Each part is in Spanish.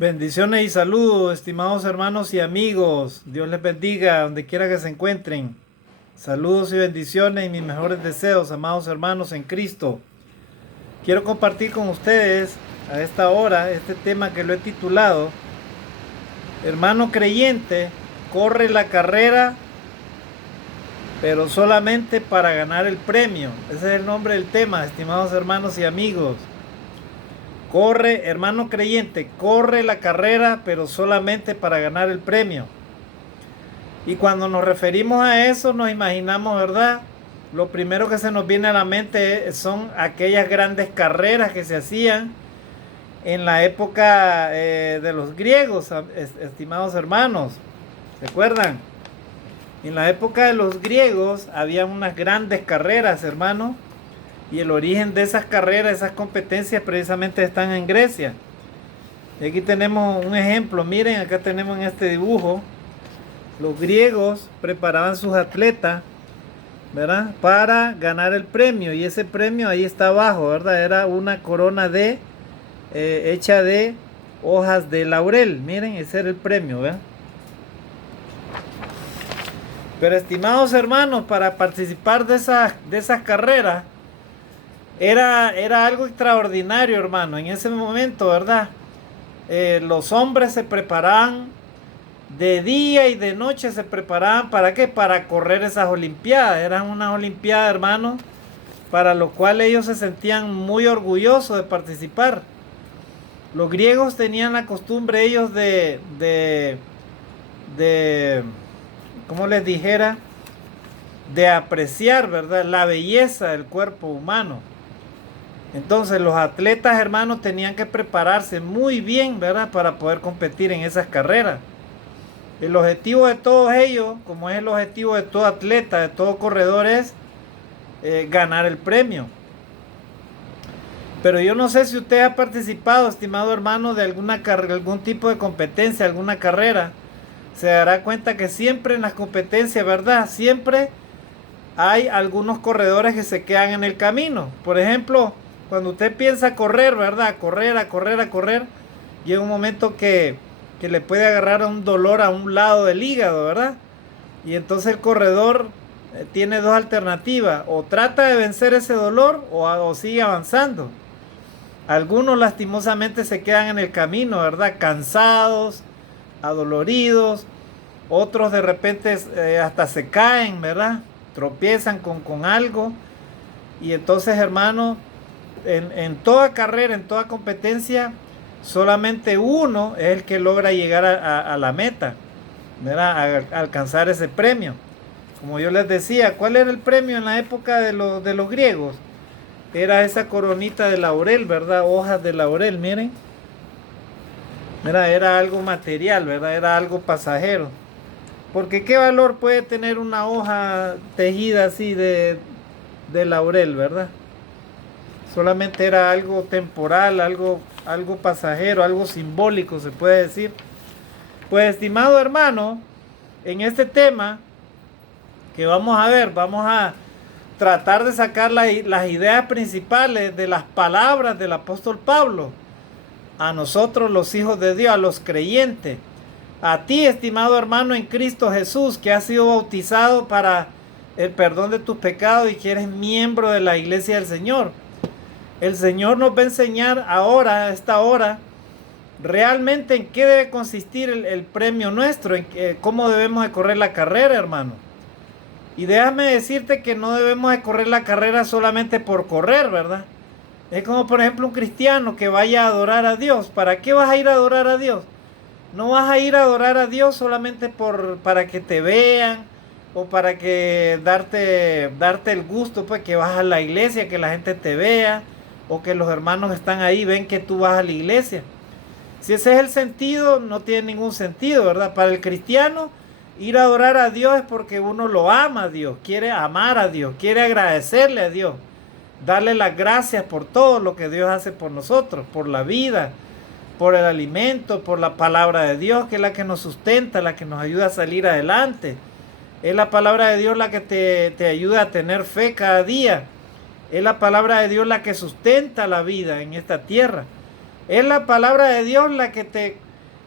Bendiciones y saludos, estimados hermanos y amigos. Dios les bendiga donde quiera que se encuentren. Saludos y bendiciones y mis mejores deseos, amados hermanos en Cristo. Quiero compartir con ustedes a esta hora este tema que lo he titulado Hermano creyente, corre la carrera, pero solamente para ganar el premio. Ese es el nombre del tema, estimados hermanos y amigos. Corre, hermano creyente, corre la carrera, pero solamente para ganar el premio. Y cuando nos referimos a eso, nos imaginamos, ¿verdad? Lo primero que se nos viene a la mente son aquellas grandes carreras que se hacían en la época de los griegos, estimados hermanos. ¿Recuerdan? En la época de los griegos había unas grandes carreras, hermanos. Y el origen de esas carreras, esas competencias precisamente están en Grecia. Y aquí tenemos un ejemplo, miren, acá tenemos en este dibujo, los griegos preparaban sus atletas, ¿verdad? Para ganar el premio, y ese premio ahí está abajo, ¿verdad? Era una corona hecha de hojas de laurel, miren, ese era el premio, ¿verdad? Pero estimados hermanos, para participar de esas carreras, era algo extraordinario, hermano. En ese momento, ¿verdad? Los hombres se preparaban de día y de noche, se preparaban ¿para qué? Para correr esas olimpiadas. Eran unas olimpiadas, hermano, para lo cual ellos se sentían muy orgullosos de participar. Los griegos tenían la costumbre ellos de ¿cómo les dijera? De apreciar, ¿verdad? La belleza del cuerpo humano. Entonces los atletas, hermanos, tenían que prepararse muy bien, ¿verdad? Para poder competir en esas carreras. El objetivo de todos ellos, como es el objetivo de todo atleta, de todo corredor, es ganar el premio. Pero yo no sé si usted ha participado, estimado hermano, de algún tipo de competencia, alguna carrera. Se dará cuenta que siempre en las competencias, ¿verdad? Siempre hay algunos corredores que se quedan en el camino. Por ejemplo, cuando usted piensa correr, ¿verdad? A correr, llega un momento que le puede agarrar un dolor a un lado del hígado, ¿verdad? Y entonces el corredor tiene dos alternativas: o trata de vencer ese dolor o sigue avanzando. Algunos lastimosamente se quedan en el camino, ¿verdad? Cansados, adoloridos. Otros de repente hasta se caen, ¿verdad? Tropiezan con algo. Y entonces, hermano, en toda carrera, en toda competencia, solamente uno es el que logra llegar a la meta, ¿verdad? A alcanzar ese premio. Como yo les decía, ¿cuál era el premio en la época de los griegos? Era esa coronita de laurel, ¿verdad? Hojas de laurel, miren. Era algo material, ¿verdad? Era algo pasajero. Porque ¿qué valor puede tener una hoja tejida así de laurel, verdad? Solamente era algo temporal, algo pasajero, algo simbólico, se puede decir. Pues, estimado hermano, en este tema que vamos a ver, vamos a tratar de sacar las ideas principales de las palabras del apóstol Pablo a nosotros, los hijos de Dios, a los creyentes. A ti, estimado hermano en Cristo Jesús, que has sido bautizado para el perdón de tus pecados y que eres miembro de la iglesia del Señor. El Señor nos va a enseñar ahora, a esta hora, realmente en qué debe consistir el premio nuestro, en cómo debemos de correr la carrera, hermano. Y déjame decirte que no debemos de correr la carrera solamente por correr, ¿verdad? Es como por ejemplo un cristiano que vaya a adorar a Dios. ¿Para qué vas a ir a adorar a Dios? No vas a ir a adorar a Dios solamente para que te vean o para que darte el gusto, pues, que vas a la iglesia, que la gente te vea, o que los hermanos están ahí, ven que tú vas a la iglesia. Si ese es el sentido, no tiene ningún sentido, ¿verdad? Para el cristiano, ir a adorar a Dios es porque uno lo ama a Dios, quiere amar a Dios, quiere agradecerle a Dios, darle las gracias por todo lo que Dios hace por nosotros, por la vida, por el alimento, por la palabra de Dios, que es la que nos sustenta, la que nos ayuda a salir adelante. Es la palabra de Dios la que te ayuda a tener fe cada día. Es la palabra de Dios la que sustenta la vida en esta tierra. Es la palabra de Dios la que te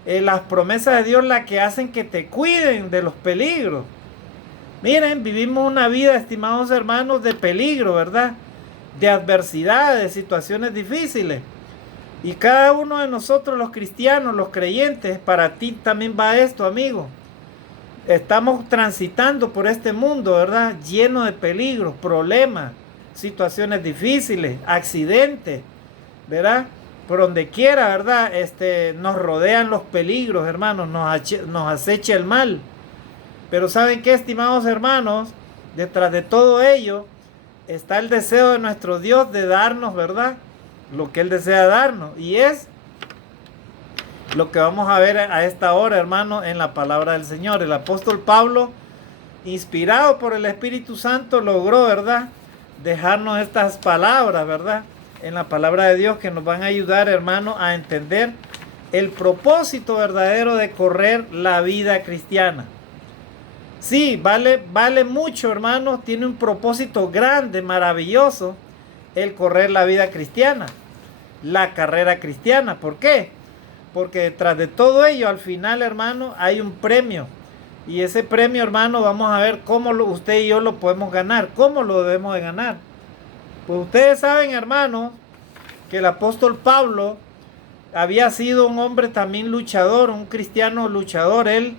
las promesas de Dios las que hacen que te cuiden de los peligros. Miren, vivimos una vida, estimados hermanos, de peligro, ¿verdad? De adversidad, de situaciones difíciles. Y cada uno de nosotros, los cristianos, los creyentes, para ti también va esto, amigo. Estamos transitando por este mundo, ¿verdad? Lleno de peligros, problemas, situaciones difíciles, accidentes, ¿verdad? Por donde quiera, ¿verdad? Nos rodean los peligros, hermanos, nos acecha el mal. Pero ¿saben qué, estimados hermanos? Detrás de todo ello está el deseo de nuestro Dios de darnos, ¿verdad? Lo que Él desea darnos. Y es lo que vamos a ver a esta hora, hermano, en la palabra del Señor. El apóstol Pablo, inspirado por el Espíritu Santo, logró, ¿verdad?, dejarnos estas palabras, ¿verdad?, en la palabra de Dios, que nos van a ayudar, hermano, a entender el propósito verdadero de correr la vida cristiana. Sí, vale mucho, hermano, tiene un propósito grande, maravilloso, el correr la vida cristiana, la carrera cristiana. ¿Por qué? Porque detrás de todo ello, al final, hermano, hay un premio. Y ese premio, hermano, vamos a ver cómo usted y yo lo podemos ganar. ¿Cómo lo debemos de ganar? Pues ustedes saben, hermanos, que el apóstol Pablo había sido un hombre también luchador, un cristiano luchador. Él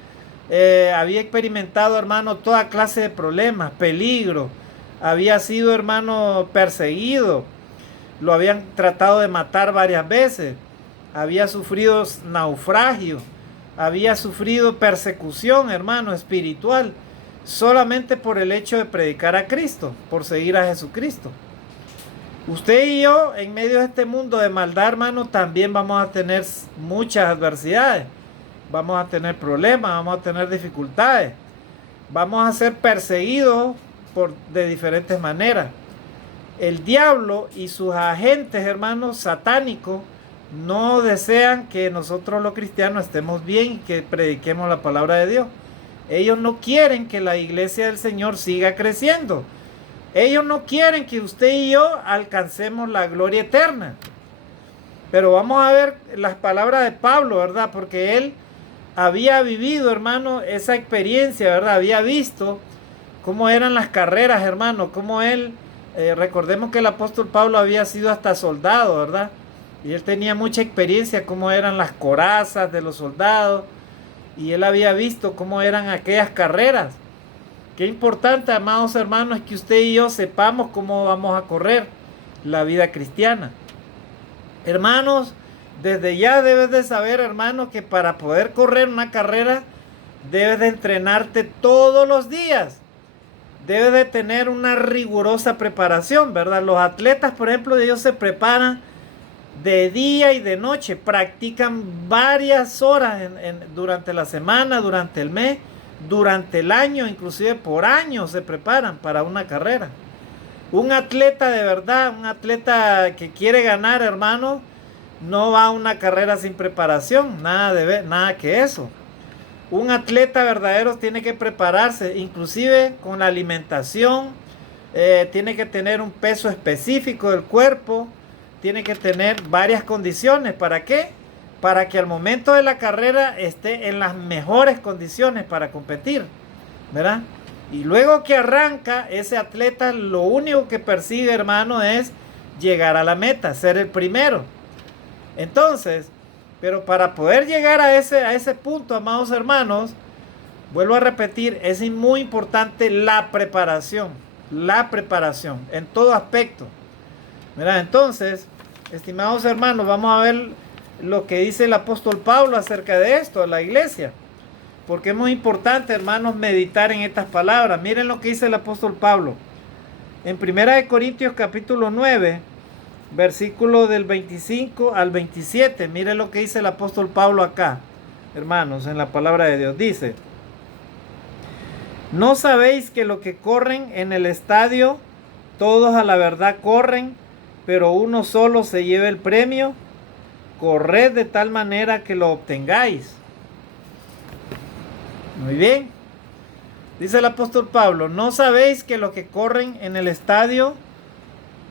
había experimentado, hermano, toda clase de problemas, peligro. Había sido, hermano, perseguido. Lo habían tratado de matar varias veces. Había sufrido naufragio, había sufrido persecución, hermano, espiritual, solamente por el hecho de predicar a Cristo, por seguir a Jesucristo. Usted y yo, en medio de este mundo de maldad, hermano, también vamos a tener muchas adversidades, vamos a tener problemas, vamos a tener dificultades, vamos a ser perseguidos de diferentes maneras. El diablo y sus agentes, hermanos, satánicos, no desean que nosotros los cristianos estemos bien y que prediquemos la palabra de Dios. Ellos no quieren que la iglesia del Señor siga creciendo. Ellos no quieren que usted y yo alcancemos la gloria eterna. Pero vamos a ver las palabras de Pablo, ¿verdad? Porque él había vivido, hermano, esa experiencia, ¿verdad? Había visto cómo eran las carreras, hermano. Cómo él, recordemos que el apóstol Pablo había sido hasta soldado, ¿verdad? Y él tenía mucha experiencia, cómo eran las corazas de los soldados. Y él había visto cómo eran aquellas carreras. Qué importante, amados hermanos, es que usted y yo sepamos cómo vamos a correr la vida cristiana. Hermanos, desde ya debes de saber, hermano, que para poder correr una carrera, debes de entrenarte todos los días. Debes de tener una rigurosa preparación, ¿verdad? Los atletas, por ejemplo, ellos se preparan de día y de noche, practican varias horas durante la semana, durante el mes, durante el año, inclusive por años se preparan para una carrera. Un atleta de verdad, un atleta que quiere ganar, hermano, no va a una carrera sin preparación, nada que eso. Un atleta verdadero tiene que prepararse, inclusive con la alimentación, tiene que tener un peso específico del cuerpo, tiene que tener varias condiciones. ¿Para qué? Para que al momento de la carrera esté en las mejores condiciones para competir, ¿verdad? Y luego que arranca, ese atleta lo único que persigue, hermano, es llegar a la meta, ser el primero. Entonces, pero para poder llegar a ese punto, amados hermanos, vuelvo a repetir, es muy importante la preparación en todo aspecto, ¿verdad? Entonces, estimados hermanos, vamos a ver lo que dice el apóstol Pablo acerca de esto, de la iglesia. Porque es muy importante, hermanos, meditar en estas palabras. Miren lo que dice el apóstol Pablo. En 1 Corintios capítulo 9, versículo del 25 al 27. Miren lo que dice el apóstol Pablo acá, hermanos, en la palabra de Dios. Dice: ¿no sabéis que los que corren en el estadio, todos a la verdad corren, pero uno solo se lleva el premio? Corred de tal manera que lo obtengáis. Muy bien. Dice el apóstol Pablo: ¿no sabéis que los que corren en el estadio,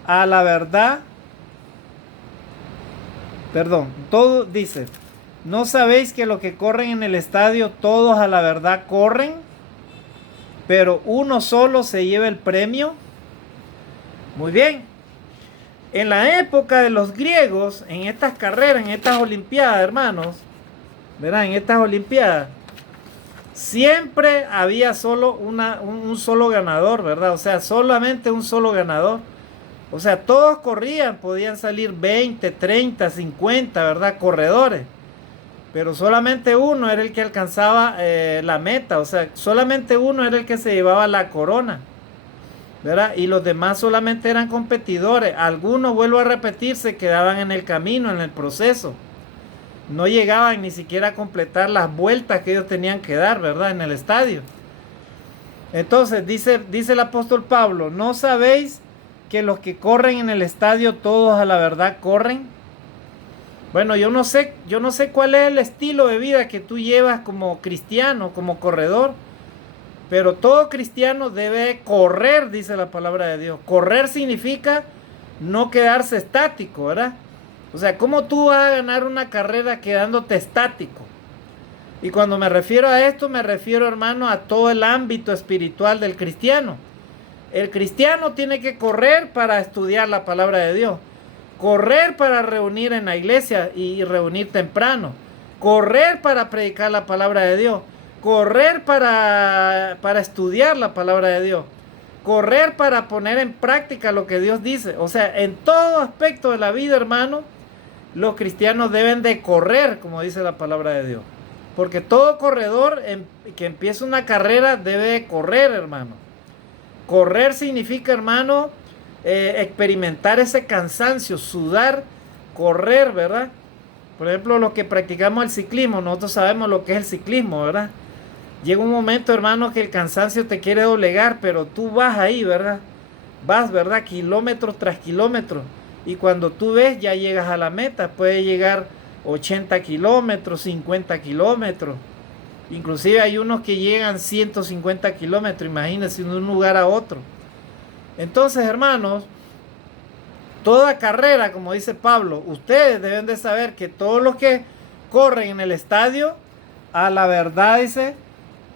a la verdad, todo dice, ¿No sabéis que los que corren en el estadio, todos a la verdad corren, pero uno solo se lleva el premio? Muy bien. En la época de los griegos, en estas carreras, en estas olimpiadas, hermanos, ¿verdad? En estas olimpiadas, siempre había solo un solo ganador, ¿verdad? O sea, solamente un solo ganador. O sea, todos corrían, podían salir 20, 30, 50, ¿verdad? Corredores. Pero solamente uno era el que alcanzaba la meta. O sea, solamente uno era el que se llevaba la corona, ¿verdad? Y los demás solamente eran competidores. Algunos, vuelvo a repetir, se quedaban en el camino, en el proceso. No llegaban ni siquiera a completar las vueltas que ellos tenían que dar, ¿verdad? En el estadio. Entonces, dice el apóstol Pablo, ¿no sabéis que los que corren en el estadio todos a la verdad corren? Bueno, yo no sé cuál es el estilo de vida que tú llevas como cristiano, como corredor, pero todo cristiano debe correr, dice la palabra de Dios. Correr significa no quedarse estático, ¿verdad? O sea, ¿cómo tú vas a ganar una carrera quedándote estático? Y cuando me refiero a esto, me refiero, hermano, a todo el ámbito espiritual del cristiano. El cristiano tiene que correr para estudiar la palabra de Dios. Correr para reunir en la iglesia y reunir temprano. Correr para predicar la palabra de Dios. Correr para estudiar la palabra de Dios. Correr para poner en práctica lo que Dios dice. O sea, en todo aspecto de la vida, hermano, los cristianos deben de correr, como dice la palabra de Dios. Porque todo corredor que empieza una carrera debe de correr, hermano. Correr significa, hermano, experimentar ese cansancio, sudar, correr, ¿verdad? Por ejemplo, los que practicamos el ciclismo, nosotros sabemos lo que es el ciclismo, ¿verdad? Llega un momento, hermano, que el cansancio te quiere doblegar, pero tú vas ahí, ¿verdad? Vas, ¿verdad? Kilómetros tras kilómetros. Y cuando tú ves, ya llegas a la meta. Puede llegar 80 kilómetros, 50 kilómetros. Inclusive hay unos que llegan 150 kilómetros, imagínense, de un lugar a otro. Entonces, hermanos, toda carrera, como dice Pablo, ustedes deben de saber que todos los que corren en el estadio, a la verdad, dice,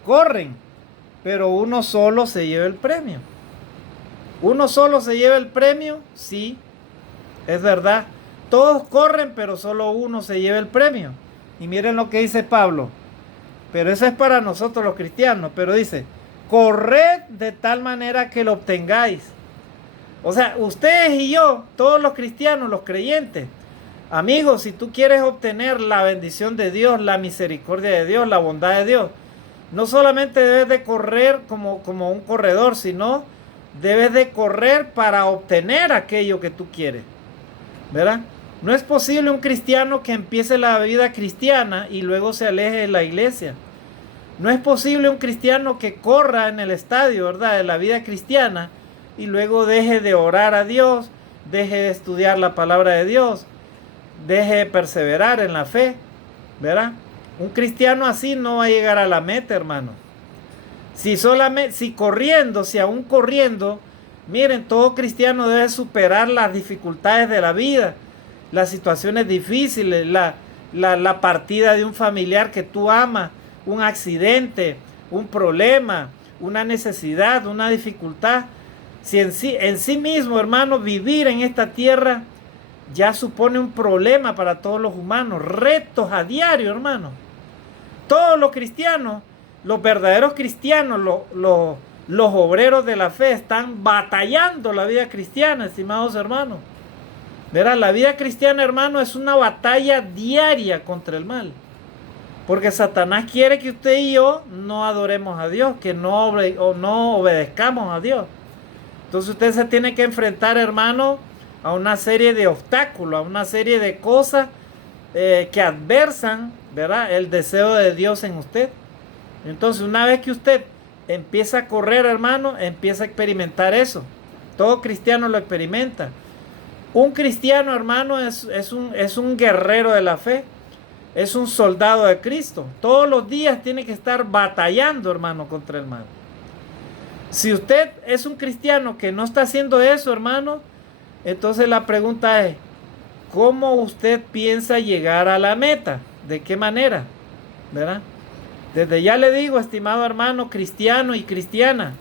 corren, pero uno solo se lleva el premio. ¿Uno solo se lleva el premio? Sí, es verdad. Todos corren, pero solo uno se lleva el premio. Y miren lo que dice Pablo. Pero eso es para nosotros los cristianos. Pero dice, corred de tal manera que lo obtengáis. O sea, ustedes y yo, todos los cristianos, los creyentes, amigos, si tú quieres obtener la bendición de Dios, la misericordia de Dios, la bondad de Dios, no solamente debes de correr como un corredor, sino debes de correr para obtener aquello que tú quieres, ¿verdad? No es posible un cristiano que empiece la vida cristiana y luego se aleje de la iglesia. No es posible un cristiano que corra en el estadio, ¿verdad?, de la vida cristiana y luego deje de orar a Dios, deje de estudiar la palabra de Dios, deje de perseverar en la fe, ¿verdad? Un cristiano así no va a llegar a la meta, hermano. Si aún corriendo, miren, todo cristiano debe superar las dificultades de la vida, las situaciones difíciles, la partida de un familiar que tú amas, un accidente, un problema, una necesidad, una dificultad. Si en sí mismo, hermano, vivir en esta tierra ya supone un problema para todos los humanos, retos a diario, hermano. Todos los cristianos, los verdaderos cristianos, los obreros de la fe están batallando la vida cristiana, estimados hermanos. Verá, la vida cristiana, hermano, es una batalla diaria contra el mal. Porque Satanás quiere que usted y yo no adoremos a Dios, que no obedezcamos a Dios. Entonces usted se tiene que enfrentar, hermano, a una serie de obstáculos, a una serie de cosas que adversan, ¿verdad?, el deseo de Dios en usted. Entonces, una vez que usted empieza a correr, hermano, empieza a experimentar eso. Todo cristiano lo experimenta. Un cristiano, hermano, es un guerrero de la fe. Es un soldado de Cristo. Todos los días tiene que estar batallando, hermano, contra el mal. Si usted es un cristiano que no está haciendo eso, hermano, entonces la pregunta es, ¿cómo usted piensa llegar a la meta? ¿De qué manera? ¿Verdad? Desde ya le digo, estimado hermano cristiano y cristiana,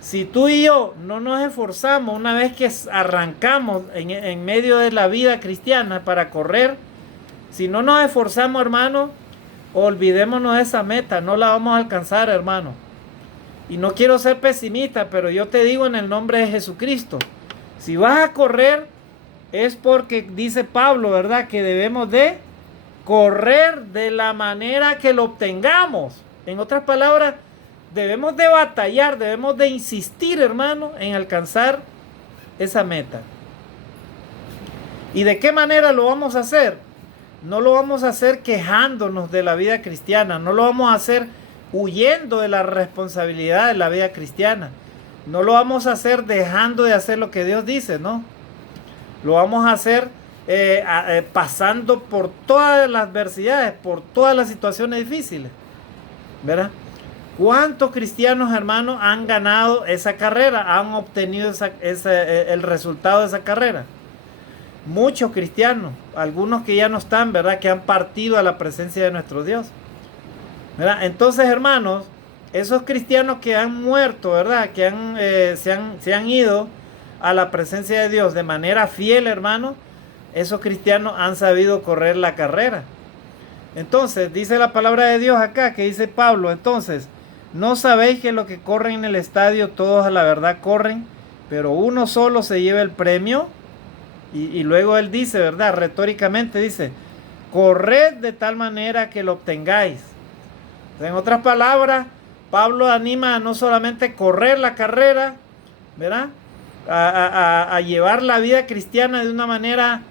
si tú y yo no nos esforzamos una vez que arrancamos en medio de la vida cristiana para correr, si no nos esforzamos, hermano, olvidémonos de esa meta, no la vamos a alcanzar, hermano. Y no quiero ser pesimista, pero yo te digo en el nombre de Jesucristo, si vas a correr es porque dice Pablo, ¿verdad? Que debemos de correr de la manera que lo obtengamos. En otras palabras, debemos de batallar, debemos de insistir, hermano, en alcanzar esa meta. ¿Y de qué manera lo vamos a hacer? No lo vamos a hacer quejándonos de la vida cristiana, no lo vamos a hacer huyendo de la responsabilidad de la vida cristiana, no lo vamos a hacer dejando de hacer lo que Dios dice, no. Lo vamos a hacer pasando por todas las adversidades, por todas las situaciones difíciles, ¿verdad? ¿Cuántos cristianos, hermanos, han ganado esa carrera? Han obtenido el resultado de esa carrera. Muchos cristianos, algunos que ya no están, ¿verdad? Que han partido a la presencia de nuestro Dios, ¿verdad? Entonces, hermanos, esos cristianos que han muerto, ¿verdad? Que se han ido a la presencia de Dios de manera fiel, hermano, esos cristianos han sabido correr la carrera. Entonces, dice la palabra de Dios acá, que dice Pablo, entonces, ¿no sabéis que los que corren en el estadio, todos a la verdad corren, pero uno solo se lleva el premio? Y luego él dice, ¿verdad? Retóricamente dice, corred de tal manera que lo obtengáis. En otras palabras, Pablo anima a no solamente correr la carrera, ¿verdad? A llevar la vida cristiana de una manera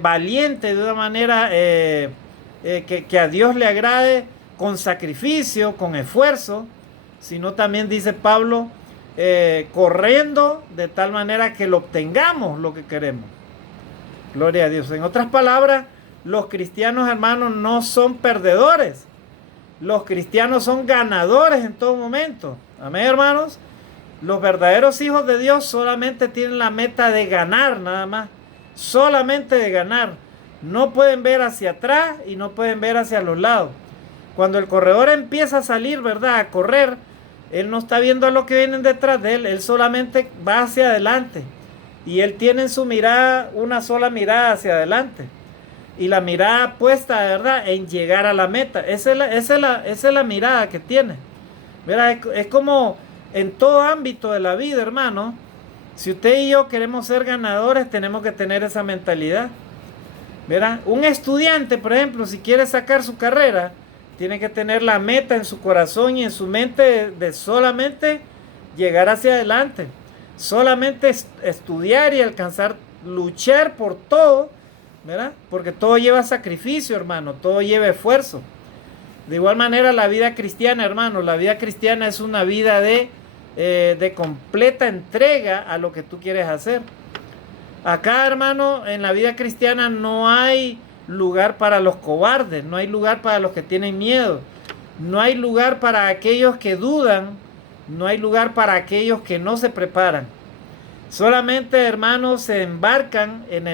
valiente, de una manera que a Dios le agrade, con sacrificio, con esfuerzo, sino también dice Pablo, corriendo de tal manera que lo obtengamos lo que queremos. Gloria a Dios. En otras palabras, los cristianos, hermanos, no son perdedores. Los cristianos son ganadores en todo momento. Amén, hermanos. Los verdaderos hijos de Dios solamente tienen la meta de ganar, nada más. Solamente de ganar. No pueden ver hacia atrás y no pueden ver hacia los lados. Cuando el corredor empieza a salir, ¿verdad? A correr, él no está viendo a lo que vienen detrás de él. Él solamente va hacia adelante. Y él tiene en su mirada una sola mirada hacia adelante. Y la mirada puesta, ¿verdad? En llegar a la meta. Esa es la mirada que tiene. ¿Verdad? Es como en todo ámbito de la vida, hermano. Si usted y yo queremos ser ganadores, tenemos que tener esa mentalidad. ¿Verdad? Un estudiante, por ejemplo, si quiere sacar su carrera, tiene que tener la meta en su corazón y en su mente de solamente llegar hacia adelante. Solamente estudiar y alcanzar, luchar por todo, ¿verdad? Porque todo lleva sacrificio, hermano, todo lleva esfuerzo. De igual manera la vida cristiana, hermano, la vida cristiana es una vida de completa entrega a lo que tú quieres hacer. Acá, hermano, en la vida cristiana no hay lugar para los cobardes, no hay lugar para los que tienen miedo, no hay lugar para aquellos que dudan, no hay lugar para aquellos que no se preparan. Solamente, hermanos, se embarcan en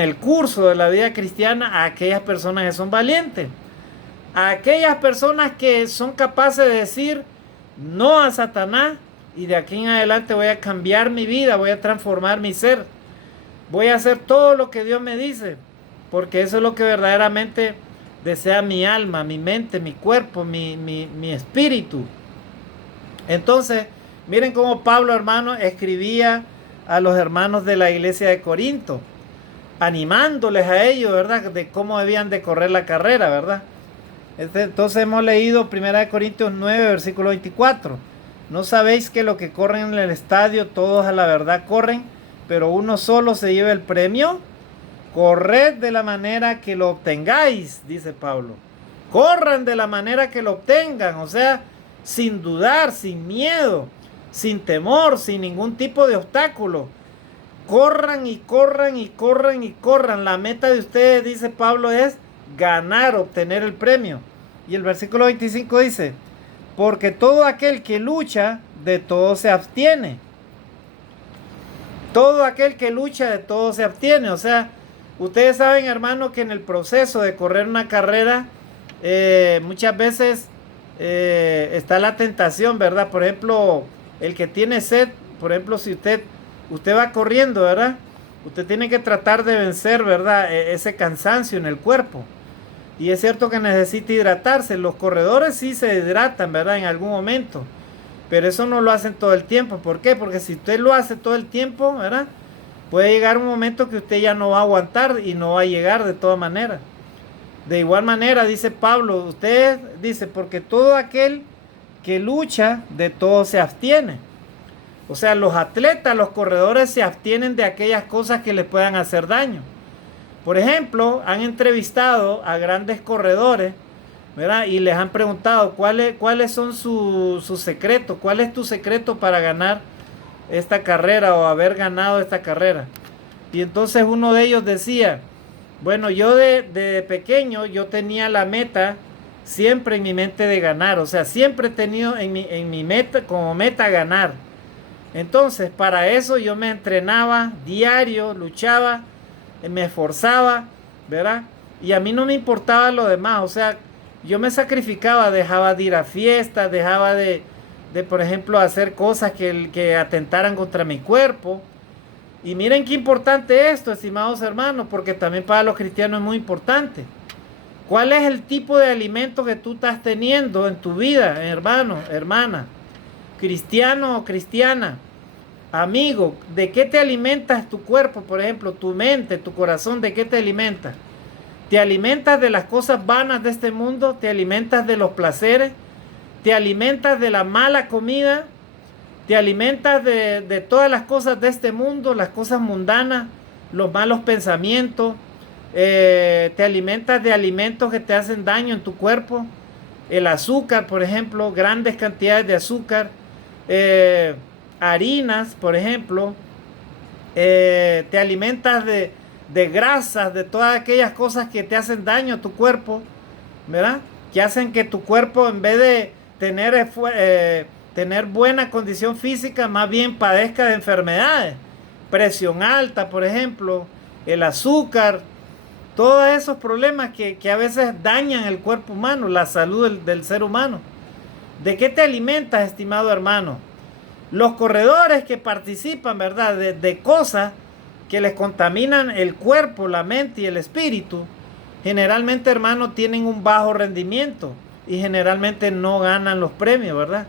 el curso de la vida cristiana a aquellas personas que son valientes, a aquellas personas que son capaces de decir no a Satanás y de aquí en adelante voy a cambiar mi vida, voy a transformar mi ser, voy a hacer todo lo que Dios me dice, porque eso es lo que verdaderamente desea mi alma, mi mente, mi cuerpo, mi espíritu. Entonces, miren cómo Pablo, hermano, escribía a los hermanos de la iglesia de Corinto, animándoles a ellos, ¿verdad?, de cómo debían de correr la carrera, ¿verdad? Entonces hemos leído 1 Corintios 9, versículo 24. ¿No sabéis que los que corren en el estadio, todos a la verdad corren, pero uno solo se lleva el premio? Corred de la manera que lo obtengáis, dice Pablo. Corran de la manera que lo obtengan, o sea, sin dudar, sin miedo, sin temor, sin ningún tipo de obstáculo. Corran y corran y corran y corran. La meta de ustedes, dice Pablo, es ganar, obtener el premio. Y el versículo 25 dice, porque todo aquel que lucha, de todo se abstiene. Todo aquel que lucha, de todo se abstiene. O sea, Ustedes saben, hermano, que en el proceso de correr una carrera, muchas veces está la tentación, ¿verdad? Por ejemplo, el que tiene sed, por ejemplo, si usted va corriendo, ¿verdad? Usted tiene que tratar de vencer, ¿verdad? Ese cansancio en el cuerpo. Y es cierto que necesita hidratarse. Los corredores sí se hidratan, ¿verdad? En algún momento. Pero eso no lo hacen todo el tiempo. ¿Por qué? Porque si usted lo hace todo el tiempo, ¿verdad? Puede llegar un momento que usted ya no va a aguantar y no va a llegar de todas maneras. De igual manera, dice Pablo, usted dice, porque todo aquel que lucha, de todo se abstiene. O sea, los atletas, los corredores se abstienen de aquellas cosas que les puedan hacer daño. Por ejemplo, han entrevistado a grandes corredores, ¿verdad? Y les han preguntado cuáles son sus secretos, cuál es tu secreto para ganar esta carrera o haber ganado esta carrera. Y entonces uno de ellos decía, bueno, yo de pequeño yo tenía la meta siempre en mi mente de ganar, o sea, siempre he tenido en mi meta, como meta ganar. Entonces, para eso yo me entrenaba diario, luchaba, me esforzaba, ¿verdad? Y a mí no me importaba lo demás, o sea, yo me sacrificaba, dejaba de ir a fiestas, dejaba de por ejemplo, hacer cosas que atentaran contra mi cuerpo. Y miren qué importante esto, estimados hermanos, porque también para los cristianos es muy importante. ¿Cuál es el tipo de alimento que tú estás teniendo en tu vida, hermano, hermana, cristiano o cristiana, amigo? ¿De qué te alimentas tu cuerpo, por ejemplo, tu mente, tu corazón? ¿De qué te alimentas? ¿Te alimentas de las cosas vanas de este mundo? ¿Te alimentas de los placeres? ¿Te alimentas de la mala comida? ¿Te alimentas de todas las cosas de este mundo, las cosas mundanas, los malos pensamientos? ¿Te alimentas de alimentos que te hacen daño en tu cuerpo? El azúcar, por ejemplo, grandes cantidades de azúcar, harinas, por ejemplo. ¿Te alimentas de grasas, de todas aquellas cosas que te hacen daño a tu cuerpo, ¿verdad? Que hacen que tu cuerpo, en vez de tener buena condición física, más bien padezca de enfermedades, presión alta, por ejemplo, el azúcar, todos esos problemas que a veces dañan el cuerpo humano, la salud del ser humano. ¿De qué te alimentas, estimado hermano? Los corredores que participan, ¿verdad?, de cosas que les contaminan el cuerpo, la mente y el espíritu, generalmente, hermano, tienen un bajo rendimiento y generalmente no ganan los premios, ¿verdad?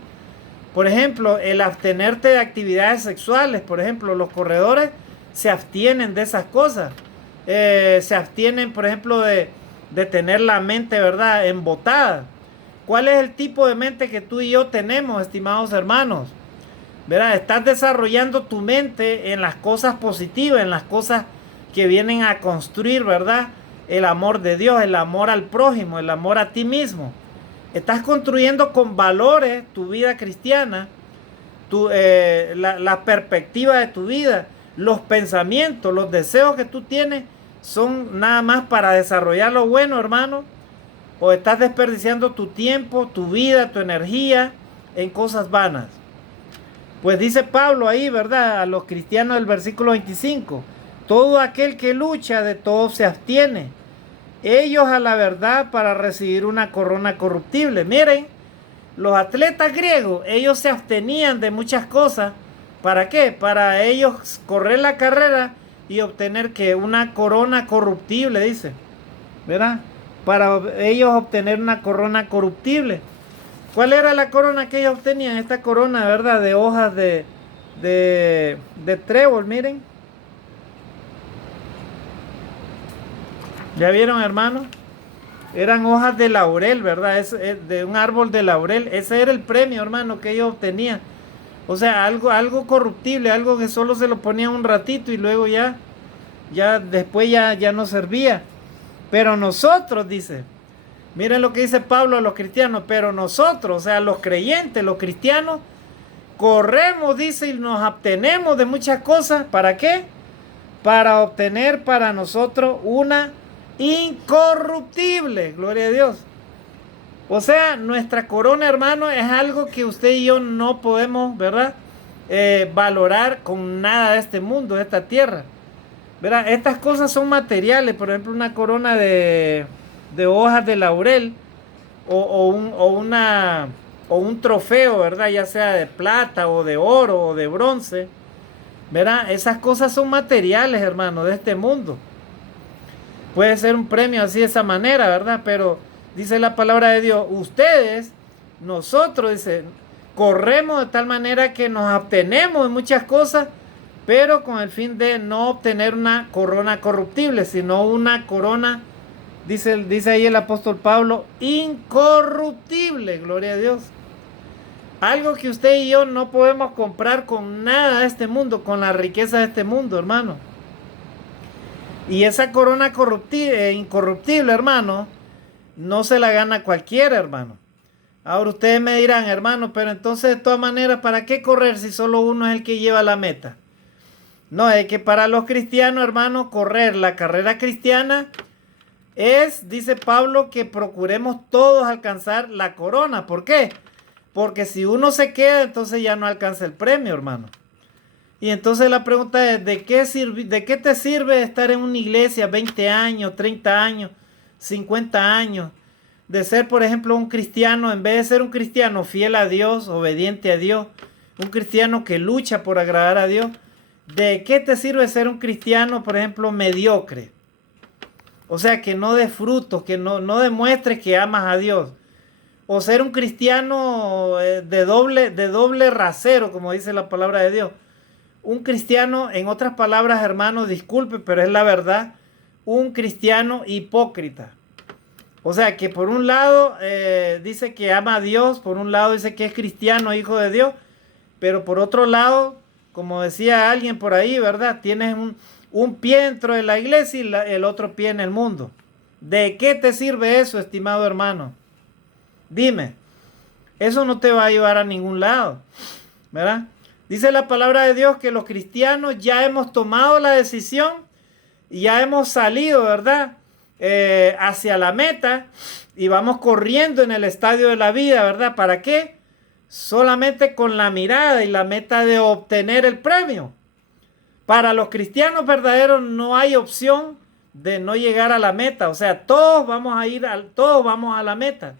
Por ejemplo, el abstenerte de actividades sexuales, por ejemplo, los corredores se abstienen de esas cosas. Se abstienen, por ejemplo, de tener la mente, ¿verdad?, embotada. ¿Cuál es el tipo de mente que tú y yo tenemos, estimados hermanos? ¿Verdad? Estás desarrollando tu mente en las cosas positivas, en las cosas que vienen a construir, ¿verdad?, el amor de Dios, el amor al prójimo, el amor a ti mismo. Estás construyendo con valores tu vida cristiana, la perspectiva de tu vida, los pensamientos, los deseos que tú tienes son nada más para desarrollar lo bueno, hermano. O estás desperdiciando tu tiempo, tu vida, tu energía en cosas vanas. Pues dice Pablo ahí, ¿verdad?, a los cristianos del versículo 25. Todo aquel que lucha, de todo se abstiene. Ellos a la verdad para recibir una corona corruptible. Miren, los atletas griegos, ellos se abstenían de muchas cosas. ¿Para qué? Para ellos correr la carrera y obtener que una corona corruptible, dice, ¿verdad? Para ellos obtener una corona corruptible. ¿Cuál era la corona que ellos obtenían? Esta corona, ¿verdad?, de hojas de trébol, miren. ¿Ya vieron, hermano? Eran hojas de laurel, ¿verdad? Es de un árbol de laurel. Ese era el premio, hermano, que ellos obtenían. O sea, algo corruptible, algo que solo se lo ponían un ratito y luego ya después ya no servía. Pero nosotros, dice, miren lo que dice Pablo a los cristianos, pero nosotros, o sea, los creyentes, los cristianos, corremos, dice, y nos abstenemos de muchas cosas. ¿Para qué? Para obtener para nosotros una incorruptible, gloria a Dios. O sea, nuestra corona, hermano, es algo que usted y yo no podemos, ¿verdad?, valorar con nada de este mundo, de esta tierra. ¿Verdad? Estas cosas son materiales, por ejemplo, una corona de hojas de laurel o un trofeo, ¿verdad? Ya sea de plata o de oro o de bronce, ¿verdad? Esas cosas son materiales, hermano, de este mundo. Puede ser un premio así de esa manera, ¿verdad? Pero dice la palabra de Dios, ustedes, nosotros, dice, corremos de tal manera que nos abstenemos de muchas cosas, pero con el fin de no obtener una corona corruptible, sino una corona, dice ahí el apóstol Pablo, incorruptible, gloria a Dios. Algo que usted y yo no podemos comprar con nada de este mundo, con la riqueza de este mundo, hermano. Y esa corona incorruptible, hermano, no se la gana cualquiera, hermano. Ahora ustedes me dirán, hermano, pero entonces de todas maneras, ¿para qué correr si solo uno es el que lleva la meta? No, es que para los cristianos, hermano, correr la carrera cristiana es, dice Pablo, que procuremos todos alcanzar la corona. ¿Por qué? Porque si uno se queda, entonces ya no alcanza el premio, hermano. Y entonces la pregunta es, ¿de qué te sirve estar en una iglesia 20 años, 30 años, 50 años? De ser, por ejemplo, un cristiano, en vez de ser un cristiano fiel a Dios, obediente a Dios, un cristiano que lucha por agradar a Dios, ¿de qué te sirve ser un cristiano, por ejemplo, mediocre? O sea, que no dé frutos, que no demuestre que amas a Dios. O ser un cristiano de doble rasero, como dice la palabra de Dios. Un cristiano, en otras palabras, hermano, disculpe, pero es la verdad, un cristiano hipócrita. O sea, que por un lado dice que ama a Dios, por un lado dice que es cristiano, hijo de Dios, pero por otro lado, como decía alguien por ahí, ¿verdad? Tienes un pie dentro de la iglesia y el otro pie en el mundo. ¿De qué te sirve eso, estimado hermano? Dime, eso no te va a llevar a ningún lado, ¿verdad? Dice la palabra de Dios que los cristianos ya hemos tomado la decisión y ya hemos salido, ¿verdad? Hacia la meta y vamos corriendo en el estadio de la vida, ¿verdad? ¿Para qué? Solamente con la mirada y la meta de obtener el premio. Para los cristianos verdaderos no hay opción de no llegar a la meta. O sea, todos vamos a la meta.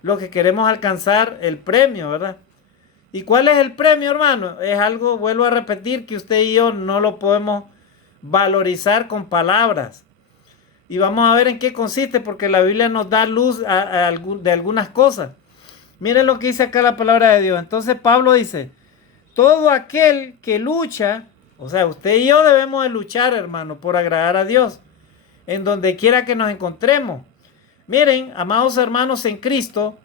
Los que queremos alcanzar el premio, ¿verdad? ¿Y cuál es el premio, hermano? Es algo, vuelvo a repetir, que usted y yo no lo podemos valorizar con palabras. Y vamos a ver en qué consiste, porque la Biblia nos da luz de algunas cosas. Miren lo que dice acá la palabra de Dios. Entonces Pablo dice, todo aquel que lucha, o sea, usted y yo debemos de luchar, hermano, por agradar a Dios, en donde quiera que nos encontremos. Miren, amados hermanos en Cristo,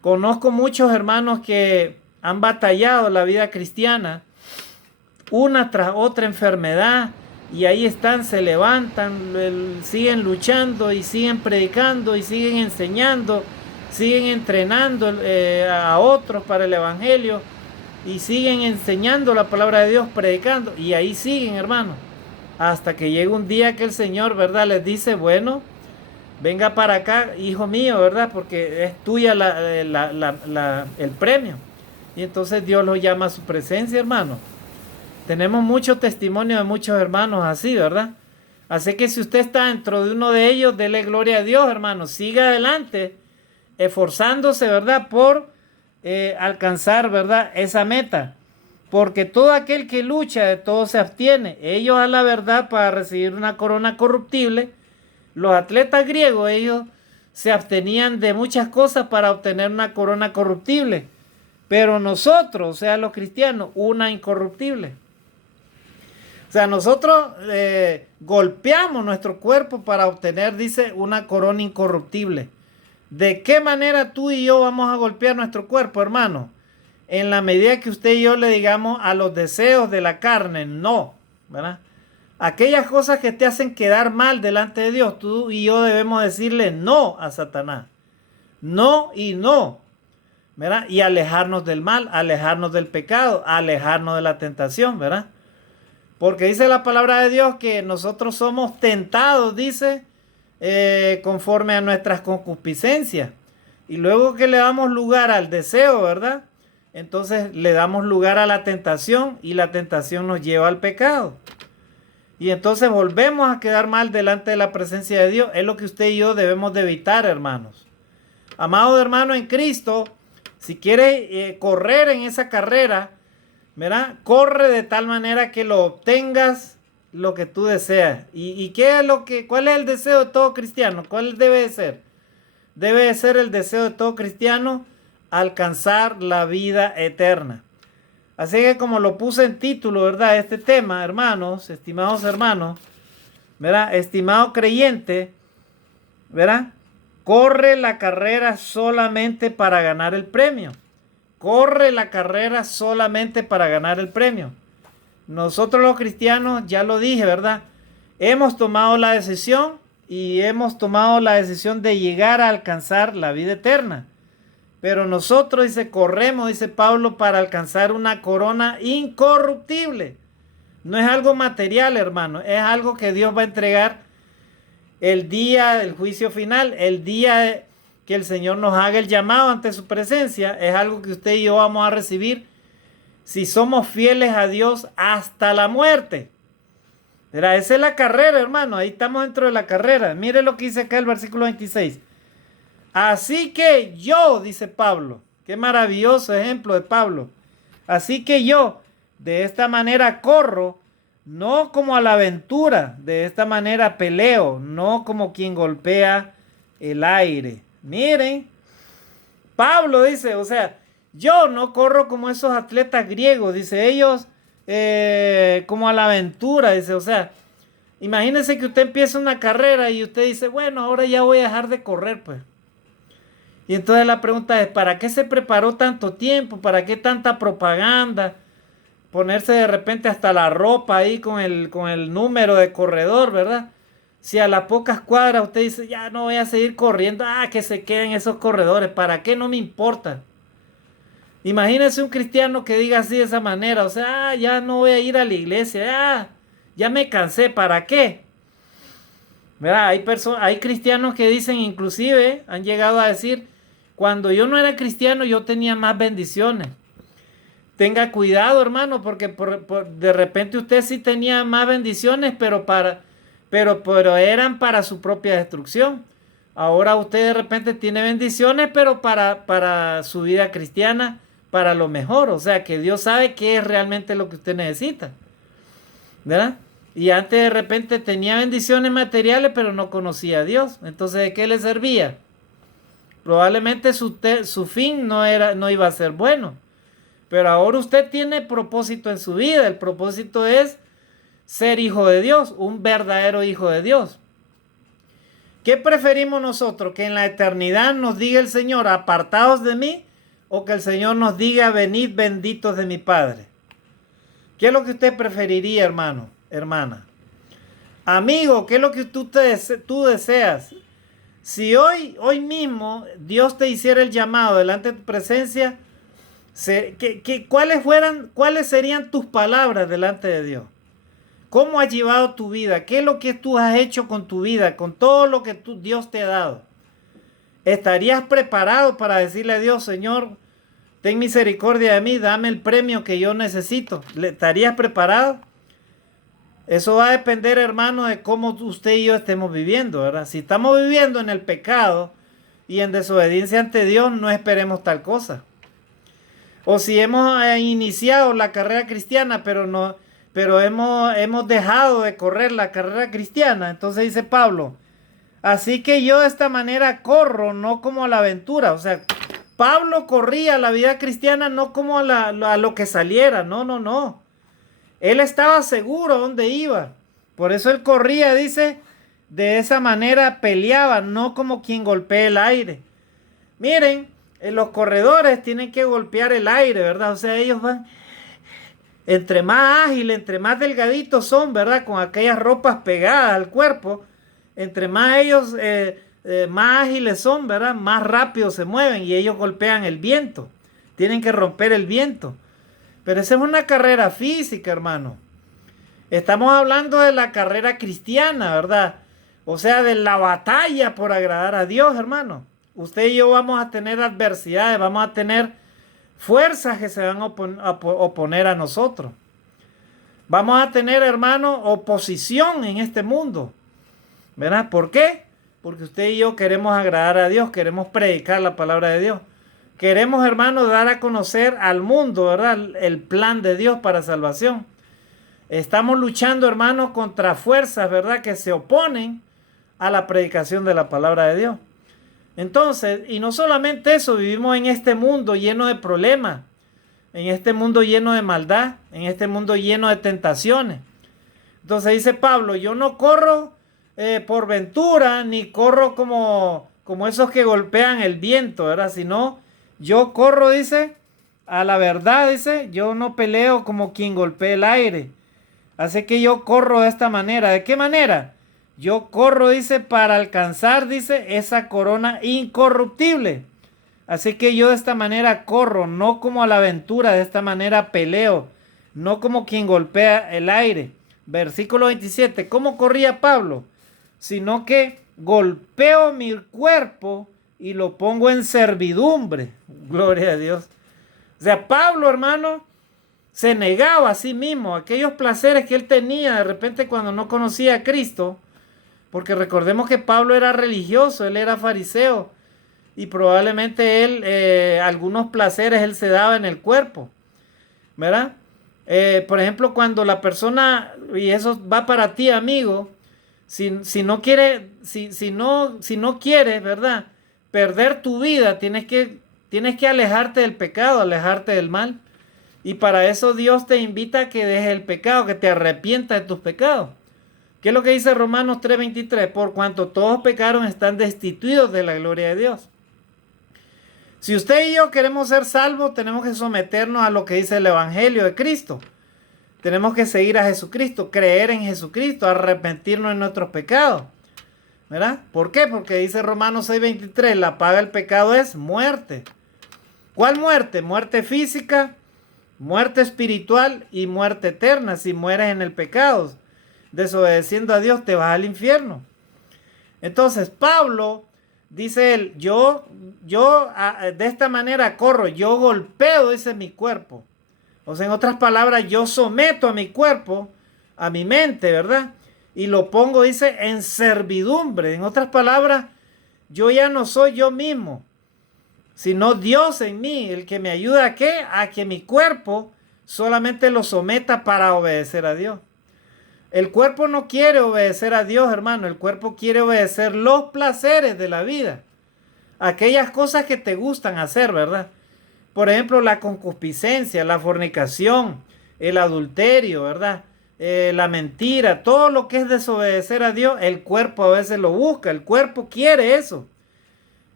conozco muchos hermanos que han batallado la vida cristiana, una tras otra enfermedad, y ahí están, se levantan, siguen luchando y siguen predicando y siguen enseñando, siguen entrenando a otros para el evangelio y siguen enseñando la palabra de Dios, predicando, y ahí siguen, hermano, hasta que llega un día que el Señor, ¿verdad?, les dice, bueno, venga para acá, hijo mío, ¿verdad?, porque es tuya el premio. Y entonces Dios lo llama a su presencia, hermano. Tenemos mucho testimonio de muchos hermanos así, ¿verdad? Así que si usted está dentro de uno de ellos, dele gloria a Dios, hermano. Siga adelante, esforzándose, ¿verdad?, por alcanzar, ¿verdad?, esa meta. Porque todo aquel que lucha, de todo se abstiene. Ellos, a la verdad, para recibir una corona corruptible, los atletas griegos, ellos se abstenían de muchas cosas para obtener una corona corruptible. Pero nosotros, o sea, los cristianos, una incorruptible. O sea, nosotros golpeamos nuestro cuerpo para obtener, dice, una corona incorruptible. ¿De qué manera tú y yo vamos a golpear nuestro cuerpo, hermano? En la medida que usted y yo le digamos a los deseos de la carne, no, ¿verdad? Aquellas cosas que te hacen quedar mal delante de Dios, tú y yo debemos decirle no a Satanás. No y no, ¿verdad? Y alejarnos del mal, alejarnos del pecado, alejarnos de la tentación, ¿verdad? Porque dice la palabra de Dios que nosotros somos tentados, dice, conforme a nuestras concupiscencias. Y luego que le damos lugar al deseo, ¿verdad? Entonces le damos lugar a la tentación y la tentación nos lleva al pecado. Y entonces volvemos a quedar mal delante de la presencia de Dios. Es lo que usted y yo debemos de evitar, hermanos. Amado hermano en Cristo, si quiere correr en esa carrera, ¿verdad? Corre de tal manera que lo obtengas lo que tú deseas. ¿Y qué es cuál es el deseo de todo cristiano? ¿Cuál debe de ser? Debe de ser el deseo de todo cristiano alcanzar la vida eterna. Así que como lo puse en título, ¿verdad? Este tema, hermanos, estimados hermanos, ¿verdad? Estimado creyente, ¿verdad? Corre la carrera solamente para ganar el premio. Corre la carrera solamente para ganar el premio. Nosotros los cristianos, ya lo dije, ¿verdad? Hemos tomado la decisión y hemos tomado la decisión de llegar a alcanzar la vida eterna. Pero nosotros, dice, corremos, dice Pablo, para alcanzar una corona incorruptible. No es algo material, hermano, es algo que Dios va a entregar el día del juicio final, el día que el Señor nos haga el llamado ante su presencia. Es algo que usted y yo vamos a recibir si somos fieles a Dios hasta la muerte. Esa es la carrera, hermano. Ahí estamos dentro de la carrera. Mire lo que dice acá el versículo 26. Así que yo, dice Pablo, qué maravilloso ejemplo de Pablo. Así que yo, de esta manera corro, no como a la aventura, de esta manera peleo, no como quien golpea el aire. Miren, Pablo dice, o sea, yo no corro como esos atletas griegos, dice ellos, como a la aventura, dice, o sea, imagínense que usted empieza una carrera y usted dice, bueno, ahora ya voy a dejar de correr, pues. Y entonces la pregunta es, ¿para qué se preparó tanto tiempo? ¿Para qué tanta propaganda? Ponerse de repente hasta la ropa ahí con el número de corredor, ¿verdad? Si a las pocas cuadras usted dice, ya no voy a seguir corriendo, que se queden esos corredores, ¿para qué? No me importa. Imagínense un cristiano que diga así de esa manera, o sea, ya no voy a ir a la iglesia, ya me cansé, ¿para qué? ¿Verdad? Hay cristianos que dicen, inclusive, han llegado a decir, cuando yo no era cristiano yo tenía más bendiciones. Tenga cuidado, hermano, porque de repente usted sí tenía más bendiciones, pero eran para su propia destrucción. Ahora usted de repente tiene bendiciones, pero para su vida cristiana, para lo mejor. O sea, que Dios sabe qué es realmente lo que usted necesita, ¿verdad? Y antes de repente tenía bendiciones materiales, pero no conocía a Dios. Entonces, ¿de qué le servía? Probablemente su fin no iba a ser bueno. Pero ahora usted tiene propósito en su vida. El propósito es ser hijo de Dios, un verdadero hijo de Dios. ¿Qué preferimos nosotros? ¿Que en la eternidad nos diga el Señor, apartaos de mí? ¿O que el Señor nos diga, venid benditos de mi Padre? ¿Qué es lo que usted preferiría, hermano, hermana? Amigo, ¿qué es lo que tú deseas? Si hoy mismo Dios te hiciera el llamado delante de tu presencia, ¿cuáles serían tus palabras delante de Dios? ¿Cómo has llevado tu vida? ¿Qué es lo que tú has hecho con tu vida, con todo lo que Dios te ha dado? ¿Estarías preparado para decirle a Dios, Señor, ten misericordia de mí, dame el premio que yo necesito? ¿Estarías preparado? Eso va a depender, hermano, de cómo usted y yo estemos viviendo, ¿verdad? Si estamos viviendo en el pecado y en desobediencia ante Dios, no esperemos tal cosa. O si hemos iniciado la carrera cristiana, pero hemos dejado de correr la carrera cristiana, entonces dice Pablo, así que yo de esta manera corro, no como a la aventura. O sea, Pablo corría la vida cristiana no como a lo que saliera, no. Él estaba seguro dónde iba. Por eso él corría, dice, de esa manera peleaba, no como quien golpea el aire. Miren, los corredores tienen que golpear el aire, ¿verdad? O sea, ellos van, entre más ágiles, entre más delgaditos son, ¿verdad? Con aquellas ropas pegadas al cuerpo, entre más ellos, más ágiles son, ¿verdad? Más rápido se mueven y ellos golpean el viento. Tienen que romper el viento. Pero esa es una carrera física, hermano. Estamos hablando de la carrera cristiana, ¿verdad? O sea, de la batalla por agradar a Dios, hermano. Usted y yo vamos a tener adversidades, vamos a tener fuerzas que se van a oponer a nosotros. Vamos a tener, hermano, oposición en este mundo, ¿verdad? ¿Por qué? Porque usted y yo queremos agradar a Dios, queremos predicar la palabra de Dios. Queremos, hermano, dar a conocer al mundo, ¿verdad? El plan de Dios para salvación. Estamos luchando, hermano, contra fuerzas, ¿verdad? Que se oponen a la predicación de la palabra de Dios. Entonces, y no solamente eso, vivimos en este mundo lleno de problemas, en este mundo lleno de maldad, en este mundo lleno de tentaciones. Entonces dice Pablo, yo no corro por ventura, ni corro como esos que golpean el viento, ¿verdad? Sino yo corro, dice, a la verdad, dice, yo no peleo como quien golpea el aire. Así que yo corro de esta manera. ¿De qué manera? Yo corro, dice, para alcanzar, dice, esa corona incorruptible. Así que yo de esta manera corro, no como a la aventura, de esta manera peleo, no como quien golpea el aire. Versículo 27, ¿cómo corría Pablo? Sino que golpeo mi cuerpo y lo pongo en servidumbre. Gloria a Dios. O sea, Pablo, hermano, se negaba a sí mismo aquellos placeres que él tenía de repente cuando no conocía a Cristo. Porque recordemos que Pablo era religioso, él era fariseo. Y probablemente él, algunos placeres él se daba en el cuerpo, ¿verdad? Por ejemplo, cuando la persona, y eso va para ti, amigo, si no quiere, si no quieres, ¿verdad? Perder tu vida, tienes que alejarte del pecado, alejarte del mal. Y para eso Dios te invita a que dejes el pecado, que te arrepientas de tus pecados. ¿Qué es lo que dice Romanos 3:23? Por cuanto todos pecaron, están destituidos de la gloria de Dios. Si usted y yo queremos ser salvos, tenemos que someternos a lo que dice el Evangelio de Cristo. Tenemos que seguir a Jesucristo, creer en Jesucristo, arrepentirnos de nuestros pecados, ¿verdad? ¿Por qué? Porque dice Romanos 6:23, la paga del pecado es muerte. ¿Cuál muerte? Muerte física, muerte espiritual y muerte eterna. Si mueres en el pecado, desobedeciendo a Dios, te vas al infierno. Entonces, Pablo, dice él, yo de esta manera corro, yo golpeo, dice, mi cuerpo. O sea, en otras palabras, yo someto a mi cuerpo, a mi mente, ¿verdad? Y lo pongo, dice, en servidumbre. En otras palabras, yo ya no soy yo mismo, sino Dios en mí, el que me ayuda a ¿qué? A que mi cuerpo solamente lo someta para obedecer a Dios. El cuerpo no quiere obedecer a Dios, hermano. El cuerpo quiere obedecer los placeres de la vida. Aquellas cosas que te gustan hacer, ¿verdad? Por ejemplo, la concupiscencia, la fornicación, el adulterio, ¿verdad? La mentira, todo lo que es desobedecer a Dios, el cuerpo a veces lo busca. El cuerpo quiere eso.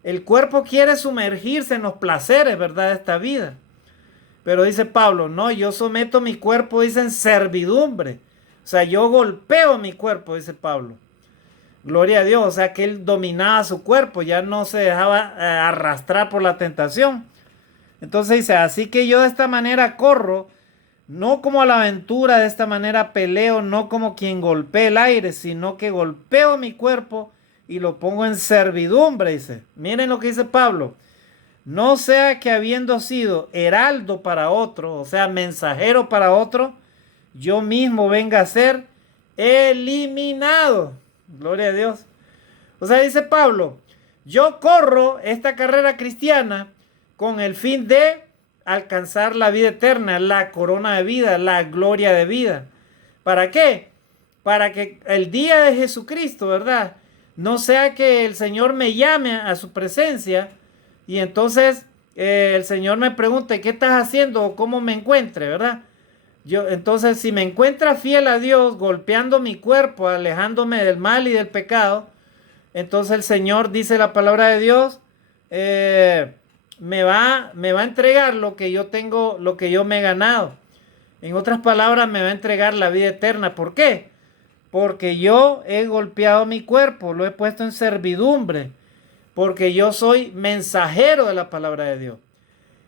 El cuerpo quiere sumergirse en los placeres, ¿verdad? De esta vida. Pero dice Pablo, no, yo someto mi cuerpo, dice, en servidumbre. O sea, yo golpeo mi cuerpo, dice Pablo. Gloria a Dios. O sea, que él dominaba su cuerpo, ya no se dejaba arrastrar por la tentación. Entonces dice, así que yo de esta manera corro, no como a la aventura, de esta manera peleo, no como quien golpea el aire, sino que golpeo mi cuerpo y lo pongo en servidumbre, dice. Miren lo que dice Pablo. No sea que habiendo sido heraldo para otro, o sea, mensajero para otro, yo mismo venga a ser eliminado. Gloria a Dios. O sea, dice Pablo, yo corro esta carrera cristiana con el fin de alcanzar la vida eterna, la corona de vida, la gloria de vida. ¿Para qué? Para que el día de Jesucristo, ¿verdad? No sea que el Señor me llame a su presencia y entonces el Señor me pregunte, ¿qué estás haciendo o cómo me encuentre, verdad? Entonces, si me encuentra fiel a Dios, golpeando mi cuerpo, alejándome del mal y del pecado, entonces el Señor, dice la palabra de Dios, me va a entregar lo que yo tengo, lo que yo me he ganado. En otras palabras, me va a entregar la vida eterna. ¿Por qué? Porque yo he golpeado mi cuerpo, lo he puesto en servidumbre, porque yo soy mensajero de la palabra de Dios.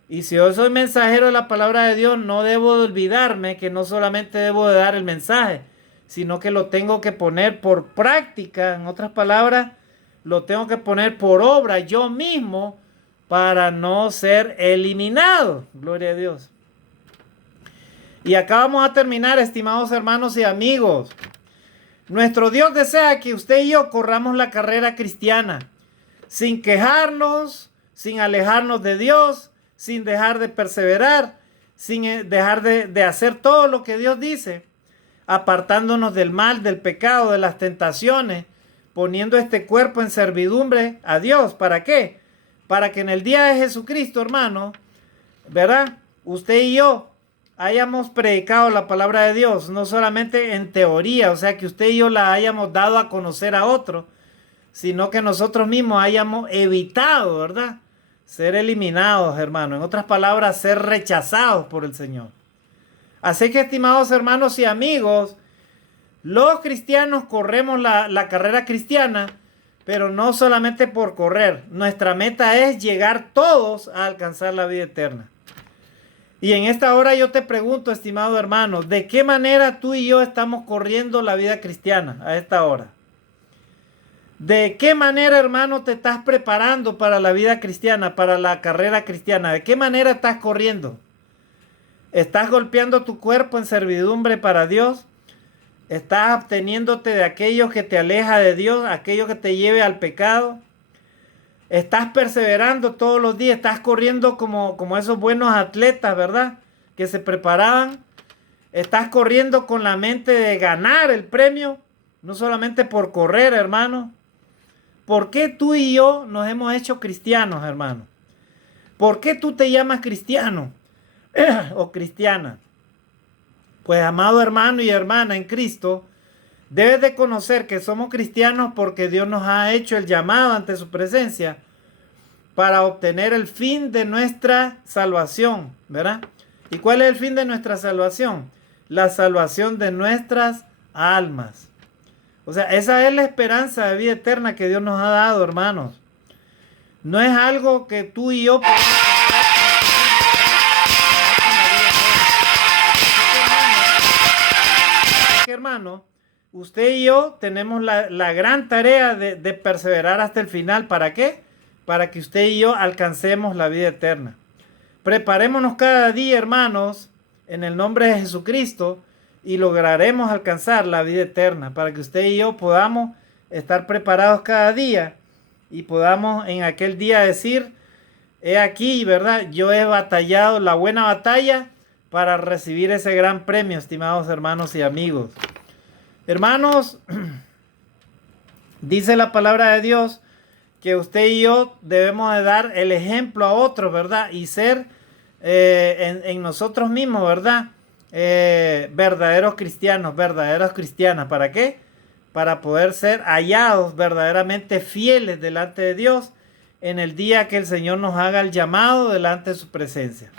Y si yo soy mensajero de la palabra de Dios, no debo de olvidarme que no solamente debo de dar el mensaje, sino que lo tengo que poner por práctica. En otras palabras, lo tengo que poner por obra yo mismo para no ser eliminado. Gloria a Dios. Y acá vamos a terminar, estimados hermanos y amigos. Nuestro Dios desea que usted y yo corramos la carrera cristiana, sin quejarnos, sin alejarnos de Dios, sin dejar de perseverar, sin dejar de hacer todo lo que Dios dice, apartándonos del mal, del pecado, de las tentaciones, poniendo este cuerpo en servidumbre a Dios. ¿Para qué? Para que en el día de Jesucristo, hermano, ¿verdad? Usted y yo hayamos predicado la palabra de Dios, no solamente en teoría, o sea, que usted y yo la hayamos dado a conocer a otro, sino que nosotros mismos hayamos evitado, ¿verdad? Ser eliminados, hermano. En otras palabras, ser rechazados por el Señor. Así que, estimados hermanos y amigos, los cristianos corremos la carrera cristiana, pero no solamente por correr. Nuestra meta es llegar todos a alcanzar la vida eterna. Y en esta hora yo te pregunto, estimado hermano, ¿de qué manera tú y yo estamos corriendo la vida cristiana a esta hora? ¿De qué manera, hermano, te estás preparando para la vida cristiana, para la carrera cristiana? ¿De qué manera estás corriendo? ¿Estás golpeando tu cuerpo en servidumbre para Dios? ¿Estás absteniéndote de aquello que te aleja de Dios, aquello que te lleve al pecado? ¿Estás perseverando todos los días? ¿Estás corriendo como esos buenos atletas, verdad? Que se preparaban. ¿Estás corriendo con la mente de ganar el premio? No solamente por correr, hermano. ¿Por qué tú y yo nos hemos hecho cristianos, hermano? ¿Por qué tú te llamas cristiano o cristiana? Pues, amado hermano y hermana en Cristo, debes de conocer que somos cristianos porque Dios nos ha hecho el llamado ante su presencia para obtener el fin de nuestra salvación, ¿verdad? ¿Y cuál es el fin de nuestra salvación? La salvación de nuestras almas. O sea, esa es la esperanza de vida eterna que Dios nos ha dado, hermanos. No es algo que tú y yo podemos hacer, hermano. Usted y yo tenemos la gran tarea de perseverar hasta el final. ¿Para qué? Para que usted y yo alcancemos la vida eterna. Preparémonos cada día, hermanos, en el nombre de Jesucristo, y lograremos alcanzar la vida eterna, para que usted y yo podamos estar preparados cada día y podamos en aquel día decir: he aquí, ¿verdad? Yo he batallado la buena batalla para recibir ese gran premio, estimados hermanos y amigos. Hermanos, dice la palabra de Dios que usted y yo debemos de dar el ejemplo a otros, ¿verdad? Y ser en nosotros mismos, ¿verdad? Verdaderos cristianos, verdaderas cristianas. ¿Para qué? Para poder ser hallados verdaderamente fieles delante de Dios en el día que el Señor nos haga el llamado delante de su presencia.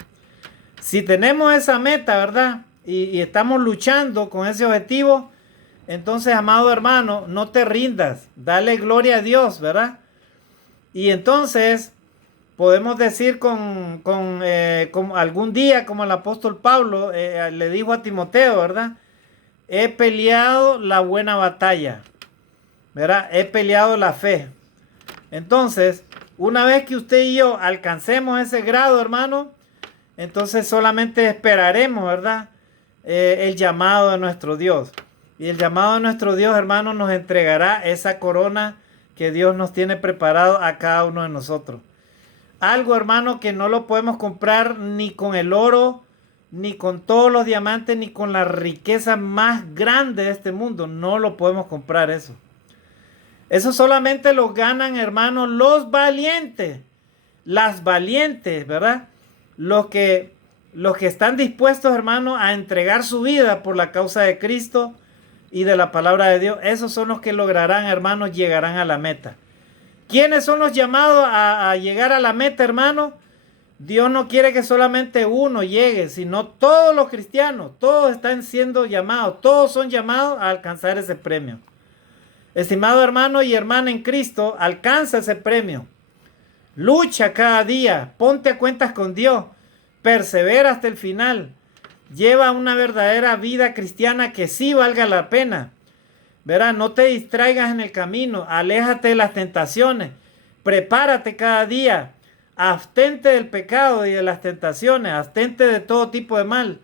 Si tenemos esa meta, ¿verdad? Y estamos luchando con ese objetivo, entonces, amado hermano, no te rindas, dale gloria a Dios, ¿verdad? Y entonces podemos decir con algún día, como el apóstol Pablo le dijo a Timoteo, ¿verdad? He peleado la buena batalla, ¿verdad? He peleado la fe. Entonces, una vez que usted y yo alcancemos ese grado, hermano, entonces solamente esperaremos, ¿verdad? El llamado de nuestro Dios. Y el llamado de nuestro Dios, hermano, nos entregará esa corona que Dios nos tiene preparado a cada uno de nosotros. Algo, hermano, que no lo podemos comprar ni con el oro, ni con todos los diamantes, ni con la riqueza más grande de este mundo. No lo podemos comprar eso. Eso solamente lo ganan, hermanos, los valientes. Las valientes, ¿verdad? Los que están dispuestos, hermano, a entregar su vida por la causa de Cristo y de la palabra de Dios. Esos son los que lograrán, hermanos, llegarán a la meta. ¿Quiénes son los llamados a llegar a la meta, hermano? Dios no quiere que solamente uno llegue, sino todos los cristianos. Todos están siendo llamados. Todos son llamados a alcanzar ese premio. Estimado hermano y hermana en Cristo, alcanza ese premio. Lucha cada día. Ponte a cuentas con Dios. Persevera hasta el final. Lleva una verdadera vida cristiana que sí valga la pena. Verá, no te distraigas en el camino. Aléjate de las tentaciones. Prepárate cada día. Abstente del pecado y de las tentaciones. Abstente de todo tipo de mal.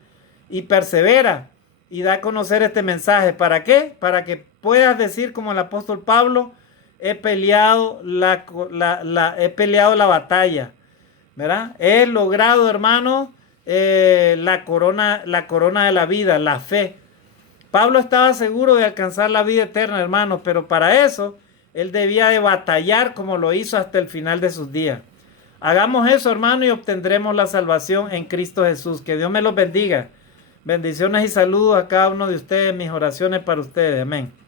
y persevera y da a conocer este mensaje. ¿Para qué? Para que puedas decir como el apóstol Pablo, he peleado he peleado la batalla, ¿verdad? He logrado, hermano, la corona de la vida, la fe. Pablo estaba seguro de alcanzar la vida eterna, hermanos, pero para eso él debía de batallar como lo hizo hasta el final de sus días. Hagamos eso, hermano, y obtendremos la salvación en Cristo Jesús. Que Dios me los bendiga. Bendiciones y saludos a cada uno de ustedes, mis oraciones para ustedes. Amén.